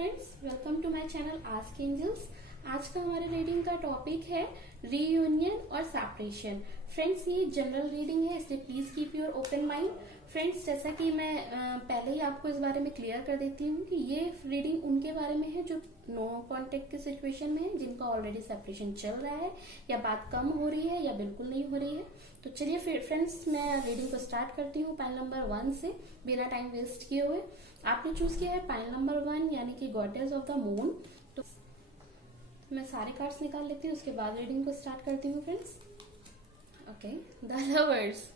Friends, welcome to my channel ask angels. आज का हमारे रीडिंग का टॉपिक है रीयूनियन और सेपरेशन। फ्रेंड्स, ये जनरल रीडिंग है, इसलिए please keep your open mind. Friends, जैसा कि मैं पहले ही आपको इस बारे में क्लियर कर देती हूँ कि ये रीडिंग उनके बारे में है जो नो कांटेक्ट के सिचुएशन में है, जिनका ऑलरेडी सेपरेशन चल रहा है या बात कम हो रही है या बिल्कुल नहीं हो रही है। तो चलिए फिर फ्रेंड्स, मैं रीडिंग को स्टार्ट करती हूँ पाइल नंबर 1 से, बिना टाइम वेस्ट किए हुए। आपने चूज किया है पाइल नंबर 1 यानी कि गॉडेस ऑफ द मून। तो मैं सारे कार्ड्स निकाल लेती हूँ, उसके बाद रीडिंग को स्टार्ट करती हूँ फ्रेंड्स। Okay, the lovers.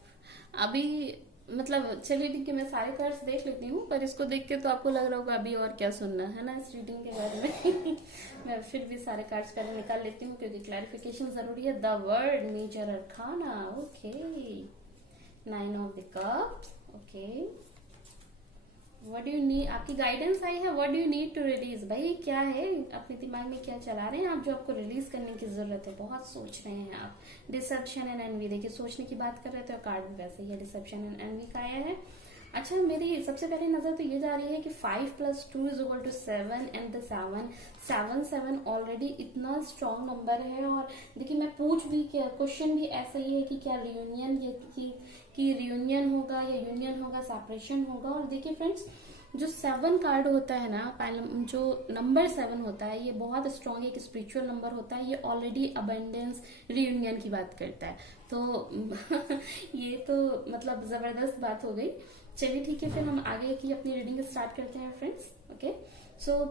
अभी मतलब चलिए ठीक है, मैं सारे कार्ड्स देख लेती हूँ, पर इसको देख के तो आपको लग रहा होगा अभी और क्या सुनना है ना इस रीडिंग के बारे में। मैं फिर भी सारे कार्ड्स पहले निकाल लेती हूँ क्योंकि क्लैरिफिकेशन जरूरी है। The word major arcana, okay. 9 of the cups, okay. What do you need, आपकी गाइडेंस आई है। What do you need to release, भाई क्या है अपने दिमाग में, क्या चला रहे हैं आप जो आपको रिलीज करने की जरूरत है। बहुत सोच रहे हैं आप। डिसेप्शन एंड एनवी, देखिए सोचने की बात कर रहे थे और कार्ड भी वैसे ही है, डिसेप्शन एंड एनवी का आया है। अच्छा, मेरी सबसे पहले नजर तो ये जा रही है कि 5 + 2 = 7 एंड द 7 ऑलरेडी इतना स्ट्रॉन्ग नंबर है। और देखिए मैं पूछ भी, क्वेश्चन भी ऐसा ही है कि क्या रियूनियन, कि रियूनियन होगा या यूनियन होगा, सेपरेशन होगा। और देखिए फ्रेंड्स, जो 7 कार्ड होता है ना, जो नंबर 7 होता है, ये बहुत स्ट्रॉन्ग एक स्पिरिचुअल नंबर होता है। ये ऑलरेडी अबंडेंस, रियूनियन की बात करता है। तो ये तो मतलब जबरदस्त बात हो गई। चलिए ठीक है, फिर हम आगे की अपनी रीडिंग स्टार्ट करते हैं फ्रेंड्स। ओके, सो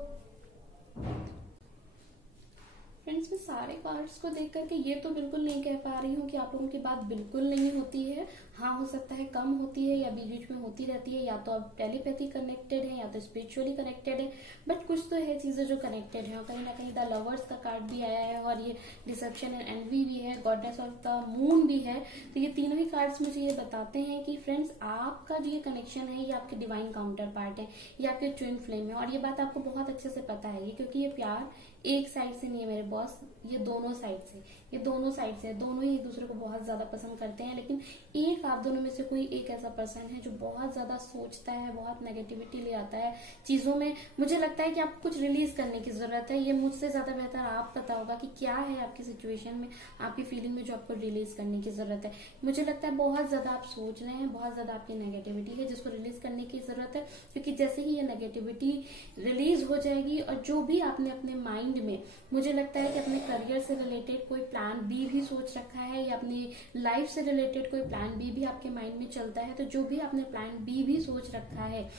फ्रेंड्स, मैं सारे कार्ड्स को देख करके ये तो बिल्कुल नहीं कह पा रही हूँ कि आप लोगों की बात बिल्कुल नहीं होती है। हाँ, हो सकता है कम होती है या बीच बीच में होती रहती है, या तो आप टेलीपैथी कनेक्टेड है या तो स्पिरिचुअली कनेक्टेड है, बट कुछ तो है चीजें जो कनेक्टेड है। और कहीं ना कहीं द लवर्स का कार्ड भी आया है और ये डिसेप्शन एंड एनवी भी है, गॉडेस ऑफ द मून भी है। तो ये तीनों ही कार्ड्स मुझे ये बताते हैं कि फ्रेंड्स, आपका जो ये कनेक्शन है ये आपके डिवाइन काउंटर पार्ट है, ये आपके ट्विन फ्लेम है। और ये बात आपको बहुत अच्छे से पता है क्योंकि ये प्यार एक साइड से नहीं है मेरे बॉस, ये दोनों साइड से, ये दोनों साइड से, दोनों ही एक दूसरे को बहुत ज्यादा पसंद करते हैं। लेकिन एक आप दोनों में से कोई एक ऐसा पर्सन है जो बहुत ज्यादा सोचता है, बहुत नेगेटिविटी ले आता है चीजों में। मुझे लगता है कि आपको कुछ रिलीज करने की जरूरत है। ये मुझसे ज्यादा बेहतर आप पता होगा कि क्या है आपकी सिचुएशन में, आपकी फीलिंग में जो आपको रिलीज करने की जरूरत है। मुझे लगता है बहुत ज्यादा आप सोच रहे हैं, बहुत ज्यादा आपकी नेगेटिविटी है जिसको रिलीज करने की जरूरत है। क्योंकि जैसे ही ये नेगेटिविटी रिलीज हो जाएगी और जो भी आपने अपने माइंड में, मुझे लगता है कि अपने करियर से रिलेटेड कोई प्लान बी भी सोच रखा है या अपनी लाइफ से रिलेटेड कोई प्लान बी भी आपके माइंड में चलता है, तो जो भी आपने प्लान बी भी सोच रखा है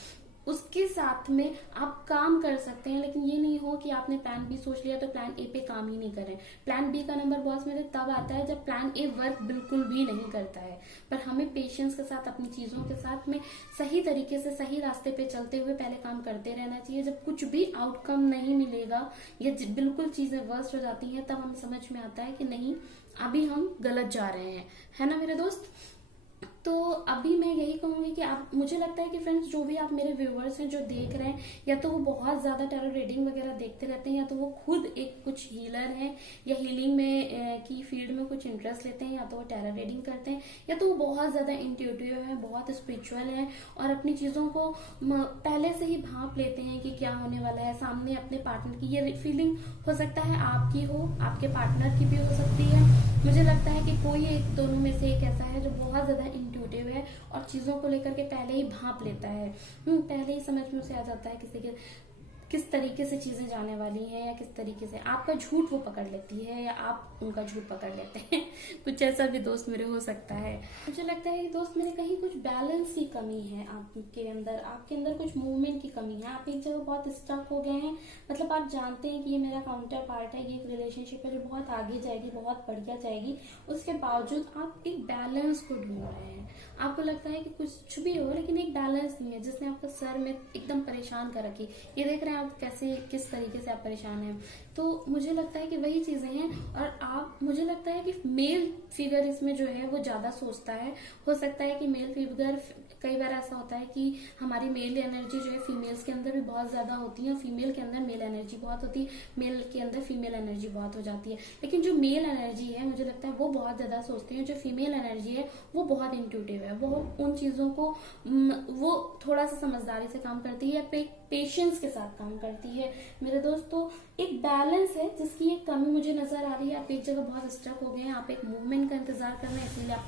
उसके साथ में आप काम कर सकते हैं। लेकिन ये नहीं हो कि आपने प्लान बी सोच लिया तो प्लान ए पे काम ही नहीं करें। प्लान बी का नंबर बॉस में तब आता है जब प्लान ए वर्क बिल्कुल भी नहीं करता है। पर हमें पेशेंस के साथ अपनी चीजों के साथ में सही तरीके से सही रास्ते पे चलते हुए पहले काम करते रहना चाहिए। जब कुछ भी आउटकम नहीं मिलेगा या बिल्कुल चीजें वर्स्ट हो जाती हैं, तब हमें समझ में आता है कि नहीं, अभी हम गलत जा रहे हैं, है ना मेरे दोस्त। तो अभी मैं यही कहूंगी कि आप, मुझे लगता है कि फ्रेंड्स, जो भी आप मेरे व्यूअर्स हैं जो देख रहे हैं, या तो वो बहुत ज्यादा टैरो रीडिंग वगैरह देखते रहते हैं, या तो वो खुद एक कुछ हीलर हैं या हीलिंग में की फील्ड में कुछ इंटरेस्ट लेते हैं, या तो वो टैरो रीडिंग करते हैं, या तो वो बहुत ज्यादा इंट्यूटिव है, बहुत स्पिरिचुअल है और अपनी चीजों को पहले से ही भांप लेते हैं कि क्या होने वाला है सामने अपने पार्टनर की। ये फीलिंग हो सकता है आपकी हो, आपके पार्टनर की भी हो सकती है। मुझे लगता है कि कोई एक दोनों में से एक ऐसा है जो बहुत ज्यादा इंट्यूटिव है और चीजों को लेकर के पहले ही भांप लेता है। पहले ही समझ में उसे आ जाता है किसी के किस तरीके से चीजें जाने वाली हैं, या किस तरीके से आपका झूठ वो पकड़ लेती है या आप उनका झूठ पकड़ लेते हैं। कुछ ऐसा भी दोस्त मेरे हो सकता है। मुझे लगता है कि दोस्त मेरे कहीं कुछ बैलेंस की कमी है आपके अंदर कुछ मूवमेंट की कमी है। आप एक जगह बहुत स्टक हो गए हैं। मतलब आप जानते हैं कि ये मेरा काउंटर पार्ट है, ये एक रिलेशनशिप है जो बहुत आगे जाएगी, बहुत बढ़िया जाएगी, उसके बावजूद आप एक बैलेंस को ढूंढ रहे हैं। आपको लगता है कि कुछ भी हो लेकिन एक बैलेंस नहीं है, जिसने आपका सर में एकदम परेशान कर रखी। ये देख रहे हैं आप कैसे, किस तरीके से आप परेशान हैं। तो मुझे लगता है कि वही चीजें हैं। और आप, मुझे लगता है कि मेल फिगर इसमें जो है वो ज्यादा सोचता है। हो सकता है कि मेल फिगर, कई बार ऐसा होता है कि हमारी मेल एनर्जी जो है फीमेल्स के अंदर भी बहुत ज्यादा होती है, फीमेल के अंदर मेल एनर्जी बहुत होती है, मेल के अंदर फीमेल एनर्जी बहुत हो जाती है। लेकिन जो मेल एनर्जी है, मुझे लगता है वो बहुत ज्यादा सोचती है। जो फीमेल एनर्जी है वो बहुत इंट्यूटिव है, वो उन चीजों को वो थोड़ा सा समझदारी से काम करती है, पेशेंस के साथ काम करती है मेरे दोस्तों। एक बैलेंस है जिसकी एक कमी मुझे नजर आ रही है। आप एक जगह बहुत स्ट्रक हो गए हैं, आप एक मूवमेंट का इंतजार कर रहे हैं, इसलिए आप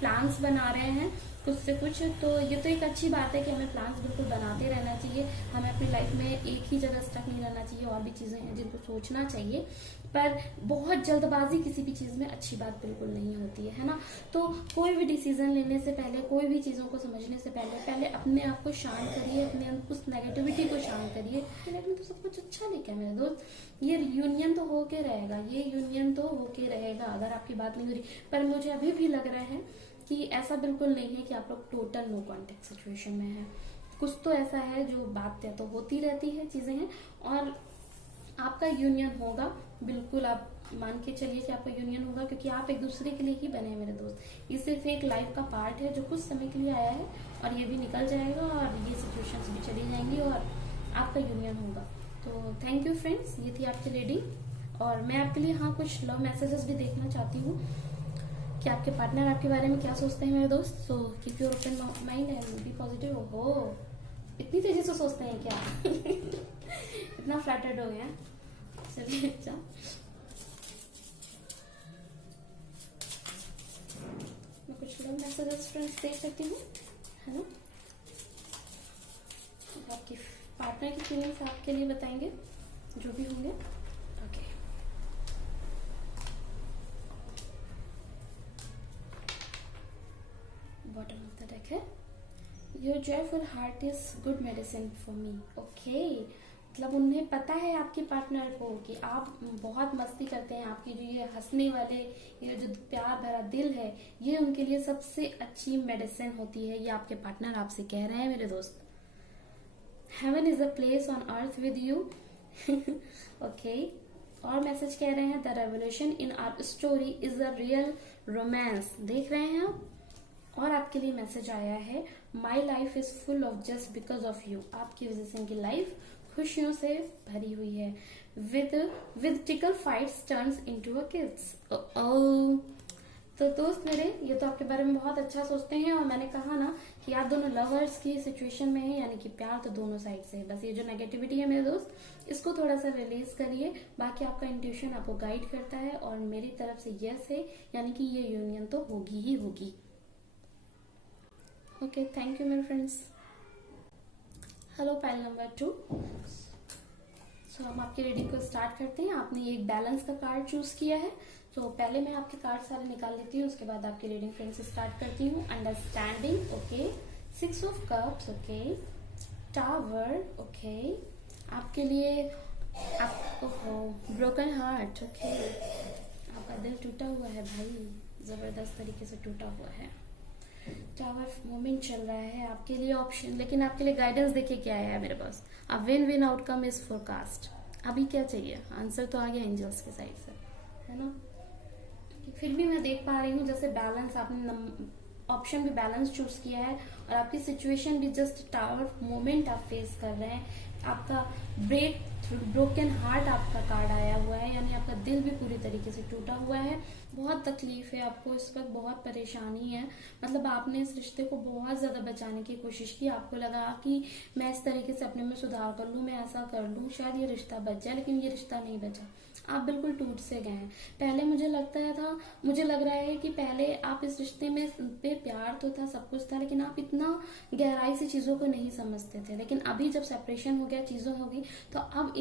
प्लान्स बना रहे हैं कुछ से कुछ। तो ये तो एक अच्छी बात है कि हमें प्लान्स बिल्कुल बनाते रहना चाहिए, हमें अपनी लाइफ में एक ही जगह स्टक नहीं रहना चाहिए, और भी चीजें हैं जिनको सोचना चाहिए। पर बहुत जल्दबाजी किसी भी चीज में अच्छी बात बिल्कुल नहीं होती है ना। तो कोई भी डिसीजन लेने से पहले, कोई भी चीजों को समझने से पहले अपने आप को शांत करिए, अपने उस नेगेटिविटी को शांत करिए। लाइफ में तो सब कुछ अच्छा लेके मेरे दोस्त, ये यूनियन तो होके रहेगा, ये यूनियन तो होके रहेगा। अगर आपकी बात नहीं हो रही, पर मुझे अभी भी लग रहा है कि ऐसा बिल्कुल नहीं है कि आप लोग टोटल नो कॉन्टेक्ट सिचुएशन में है। कुछ तो ऐसा है जो बातें तो होती रहती है, चीजें हैं, और आपका यूनियन होगा। बिल्कुल आप मान के चलिए कि आपका यूनियन होगा, क्योंकि आप एक दूसरे के लिए ही बने हैं मेरे दोस्त। ये सिर्फ एक लाइफ का पार्ट है जो कुछ समय के लिए आया है, और ये भी निकल जाएगा, और ये सिचुएशंस भी चली जाएंगी, और आपका यूनियन होगा। तो थैंक यू फ्रेंड्स, ये थी आपकी रीडिंग। और मैं आपके लिए कुछ लव मैसेजेस भी देखना चाहती हूँ कि आपके पार्टनर आपके बारे में क्या सोचते हैं मेरे दोस्त। So keep your open mind and be positive. हो इतनी तेजी से सोचते हैं क्या? इतना फ्लैटर्ड हो गया। चलिए अच्छा, मैं कुछ लव मैसेजेस फ्रेंड्स देख सकती हूँ, है ना। आपकी पार्टनर की फीलिंग्स आपके लिए बताएंगे जो भी होंगे। Okay, bottom of the deck है, your joyful heart is good medicine for me. Okay, मतलब उन्हें पता है आपके पार्टनर को कि आप बहुत मस्ती करते हैं। आपकी जो ये हंसने वाले, ये जो प्यार भरा दिल है, ये उनके लिए सबसे अच्छी मेडिसिन होती है। ये आपके पार्टनर आपसे कह रहे हैं मेरे दोस्त। Heaven is a place on earth with you. Okay, और मैसेज कह रहे हैं, the revolution in our story is a real romance. देख रहे हैं आप। और आपके लिए मैसेज आया है, my life is full of just because of you. आपकी वजह से इनकी लाइफ खुशियों से भरी हुई है। With tackle fights turns into a kids. तो दोस्त मेरे, ये तो आपके बारे में बहुत अच्छा सोचते हैं, और मैंने कहा ना कि आप दोनों लवर्स की सिचुएशन में है, यानी कि प्यार तो दोनों साइड से है। बस ये जो नेगेटिविटी है मेरे दोस्त, इसको थोड़ा सा रिलीज करिए। बाकी आपका इंट्यूशन आपको गाइड करता है, और मेरी तरफ से यस है, यानी कि ये यूनियन तो होगी ही होगी। ओके, थैंक यू मेरे फ्रेंड्स। Hello pile number 2। सो हम आपकी रीडिंग को स्टार्ट करते हैं। आपने एक बैलेंस का कार्ड चूज किया है, तो पहले मैं आपके कार्ड सारे निकाल लेती हूँ, उसके बाद आपकी रीडिंग फ्रेंड्स स्टार्ट करती हूँ। Understanding, okay. 6 of cups, okay. Tower, okay. आपके लिए ब्रोकन हार्ट, ओके। आपका दिल टूटा हुआ है भाई, जबरदस्त तरीके से टूटा हुआ है। टावर मोमेंट चल रहा है आपके लिए ऑप्शन, लेकिन आपके लिए गाइडेंस देखिए क्या है मेरे पास। A win win outcome is forecast. अभी क्या चाहिए, आंसर तो आ गया एंजल्स के साइड से, है ना। फिर भी मैं देख पा रही हूँ जैसे बैलेंस, आपने ऑप्शन भी बैलेंस चूज किया है, और आपकी सिचुएशन भी जस्ट टावर मोमेंट आप फेस कर रहे हैं। आपका ब्रोकन हार्ट आपका कार्ड आया हुआ है, यानी आपका दिल भी पूरी तरीके से टूटा हुआ है। बहुत तकलीफ है आपको इस वक्त, बहुत परेशानी है। मतलब आपने इस रिश्ते को बहुत ज्यादा बचाने की कोशिश की। आपको लगा कि मैं इस तरीके से अपने में सुधार कर लूं, मैं ऐसा कर लूं, शायद ये रिश्ता बच जाए, लेकिन ये रिश्ता नहीं बचा। आप बिल्कुल टूट से गए हैं। पहले मुझे लग रहा है कि पहले आप इस रिश्ते में पे प्यार तो था, सब कुछ था, लेकिन आप इतना गहराई से चीजों को नहीं समझते थे। लेकिन अभी जब सेपरेशन हो गया, चीजें हो गई, तो अब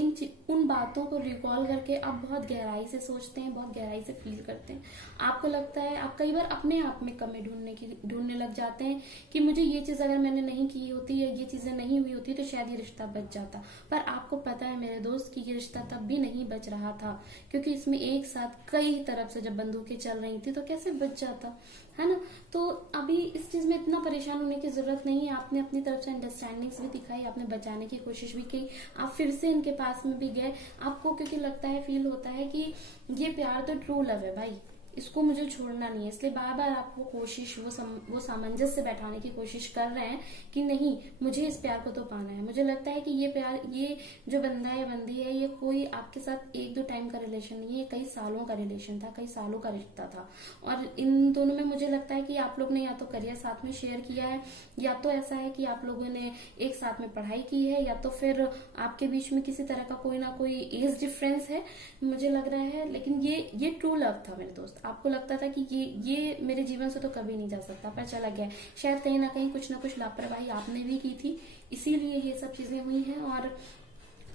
उन बातों को रिकॉल करके आप बहुत गहराई से सोचते हैं, बहुत गहराई से फील करते हैं। आपको लगता है, आप कई बार अपने आप में कमी ढूंढने लग जाते हैं कि मुझे ये चीज अगर मैंने नहीं की होती या ये चीजें नहीं हुई होती तो शायद ये रिश्ता बच जाता। पर आपको पता है मेरे दोस्त कि ये रिश्ता तब भी नहीं बच रहा था, क्योंकि इसमें एक साथ कई तरफ से जब बंदूकें चल रही थी, तो कैसे बच जाता, है ना। तो अभी इस चीज में इतना परेशान होने की जरूरत नहीं है। आपने अपनी तरफ से अंडरस्टैंडिंग्स भी दिखाई, आपने बचाने की कोशिश भी की, आप फिर से इनके पास में भी गए। आपको क्योंकि लगता है, फील होता है कि ये प्यार तो ट्रू लव है भाई, इसको मुझे छोड़ना नहीं है। इसलिए बार बार आपको कोशिश वो सामंजस्य बैठाने की कोशिश कर रहे हैं कि नहीं, मुझे इस प्यार को तो पाना है। मुझे लगता है कि ये प्यार, ये जो बंदा है बंदी है, ये कोई आपके साथ एक दो टाइम का रिलेशन नहीं है, ये कई सालों का रिलेशन था, कई सालों का रिश्ता था। और इन दोनों में मुझे लगता है कि आप लोग ने या तो करियर साथ में शेयर किया है, या तो ऐसा है कि आप लोगों ने एक साथ में पढ़ाई की है, या तो फिर आपके बीच में किसी तरह का कोई ना कोई एज डिफरेंस है, मुझे लग रहा है। लेकिन ये ट्रू लव था मेरे दोस्त। आपको लगता था कि ये मेरे जीवन से तो कभी नहीं जा सकता, पर चला गया। शायद कहीं ना कहीं कुछ ना कुछ लापरवाही आपने भी की थी, इसीलिए ये सब चीजें हुई हैं। और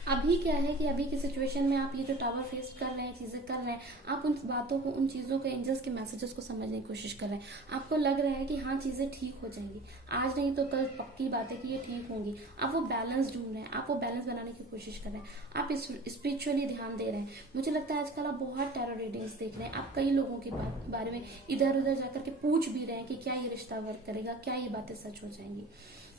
अभी क्या है कि अभी की सिचुएशन में आप ये जो टावर फेस कर रहे हैं, चीजें कर रहे हैं, आप उन बातों को, उन चीजों के, एंजल्स के मैसेजेस को समझने की कोशिश कर रहे हैं। आपको लग रहा है कि हाँ, चीजें ठीक हो जाएंगी, आज नहीं तो कल पक्की बात है कि ये ठीक होंगी। आप वो बैलेंस ढूंढ रहे हैं, आप वो बैलेंस बनाने की कोशिश कर रहे हैं, आप स्पिरिचुअली ध्यान दे रहे हैं। मुझे लगता है आजकल आप बहुत टैरो रीडिंग्स देख रहे हैं, आप कई लोगों के बारे में इधर उधर जाकर के पूछ भी रहे हैं कि क्या ये रिश्ता वर्क करेगा, क्या ये बातें सच हो जाएंगी।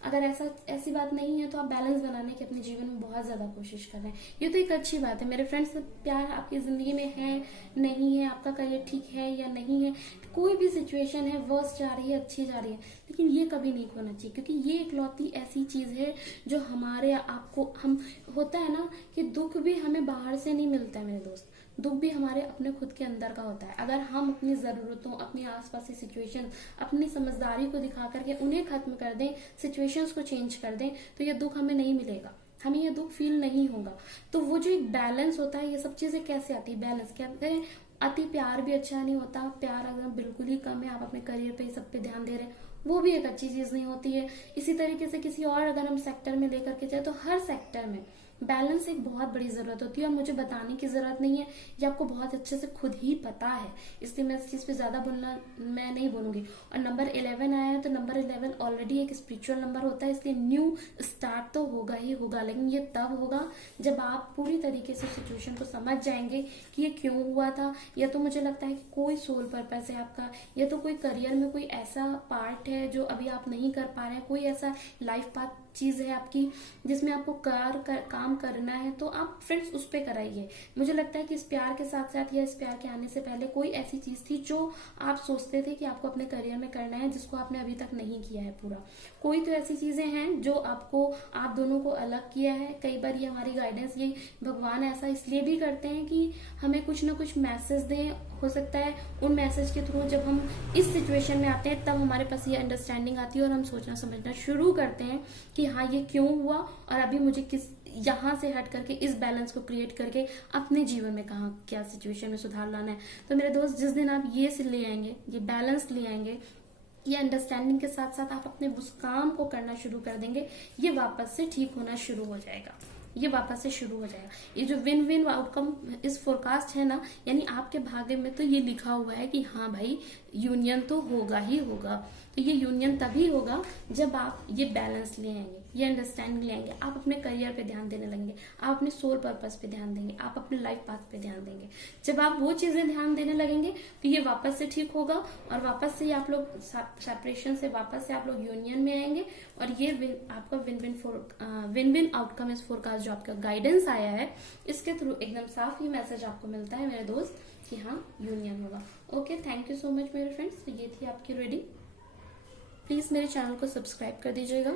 अगर ऐसी बात नहीं है तो आप बैलेंस बनाने की अपने जीवन में बहुत ज्यादा कोशिश कर रहे हैं। ये तो एक अच्छी बात है मेरे फ्रेंड्स। प्यार आपकी जिंदगी में है, नहीं है, आपका करियर ठीक है या नहीं है, कोई भी सिचुएशन है, वर्स्ट जा रही है, अच्छी जा रही है, लेकिन ये कभी नहीं खोना चाहिए, क्योंकि ये इकलौती ऐसी चीज है जो हमारे आपको, हम होता है ना कि दुख भी हमें बाहर से नहीं मिलता है मेरे दोस्त, दुख भी हमारे अपने खुद के अंदर का होता है। अगर हम अपनी जरूरतों, अपने आसपास की सिचुएशन, अपनी समझदारी को दिखा करके उन्हें खत्म कर दें, सिचुएशंस को चेंज कर दें, तो ये दुख हमें नहीं मिलेगा, हमें ये दुख फील नहीं होगा। तो वो जो एक बैलेंस होता है, ये सब चीजें कैसे आती है, बैलेंस कहते हैं। अति प्यार भी अच्छा नहीं होता, प्यार अगर बिल्कुल ही कम है, आप अपने करियर पे सब पे ध्यान दे रहे हैं, वो भी एक अच्छी चीज नहीं होती है। इसी तरीके से किसी और अगर हम सेक्टर में लेकर के जाए, तो हर सेक्टर में बैलेंस एक बहुत बड़ी जरूरत होती है, और मुझे बताने की जरूरत नहीं है, ये आपको बहुत अच्छे से खुद ही पता है, इसलिए मैं इस चीज पे ज्यादा बोलना मैं नहीं बोलूंगी। और नंबर 11 आया है, तो नंबर 11 ऑलरेडी एक स्पिरिचुअल नंबर होता है, इसलिए न्यू स्टार्ट तो होगा ही होगा, लेकिन ये तब होगा जब आप पूरी तरीके से सिचुएशन को समझ जाएंगे कि ये क्यों हुआ था। या तो मुझे लगता है कि कोई सोल पर्पस है आपका, या तो कोई करियर में कोई ऐसा पार्ट है जो अभी आप नहीं कर पा रहे हैं, कोई ऐसा लाइफ पाथ चीज है आपकी जिसमें आपको काम करना है, तो आप फ्रेंड्स उस पे कराइए। मुझे लगता है कि इस प्यार के साथ साथ या इस प्यार के आने से पहले कोई ऐसी चीज थी जो आप सोचते थे कि आपको अपने करियर में करना है, जिसको आपने अभी तक नहीं किया है पूरा। कोई तो ऐसी चीजें हैं जो आपको, आप दोनों को अलग किया है। कई बार ये हमारी गाइडेंस, ये भगवान ऐसा इसलिए भी करते हैं कि हमें कुछ ना कुछ मैसेज दें। हो सकता है उन मैसेज के थ्रू जब हम इस सिचुएशन में आते हैं, तब हमारे पास ये अंडरस्टैंडिंग आती है और हम सोचना समझना शुरू करते हैं कि हाँ, ये क्यों हुआ, और अभी मुझे किस यहाँ से हट करके इस बैलेंस को क्रिएट करके अपने जीवन में कहाँ क्या सिचुएशन में सुधार लाना है। तो मेरे दोस्त, जिस दिन आप ये से ले आएंगे, ये बैलेंस ले आएंगे, ये अंडरस्टैंडिंग के साथ साथ आप अपने उस काम को करना शुरू कर देंगे, ये वापस से ठीक होना शुरू हो जाएगा, ये वापस से शुरू हो जाएगा। ये जो विन विन आउटकम इस फोरकास्ट है ना, यानी आपके भाग्य में तो ये लिखा हुआ है कि हाँ भाई, यूनियन तो होगा ही होगा। तो ये यूनियन तभी होगा जब आप ये बैलेंस ले आएंगे, ये अंडरस्टैंडिंग ले आएंगे, आप अपने करियर पे ध्यान देने लगेंगे, आप अपने सोल पर्पस पे ध्यान देंगे, आप अपने लाइफ पाथ पे ध्यान देंगे। जब आप वो चीजें ध्यान देने लगेंगे तो ये वापस से ठीक होगा, और वापस से आप लोग सेपरेशन से वापस से आप लोग यूनियन में आएंगे। और ये आपका विन विन आउटकम इस फोरकास्ट जो आपका गाइडेंस आया है, इसके थ्रू एकदम साफ ही मैसेज आपको मिलता है मेरे दोस्त कि हाँ, यूनियन होगा। Okay, thank you so much मेरे फ्रेंड्स। तो ये थी आपकी रीडिंग। प्लीज मेरे चैनल को सब्सक्राइब कर दीजिएगा।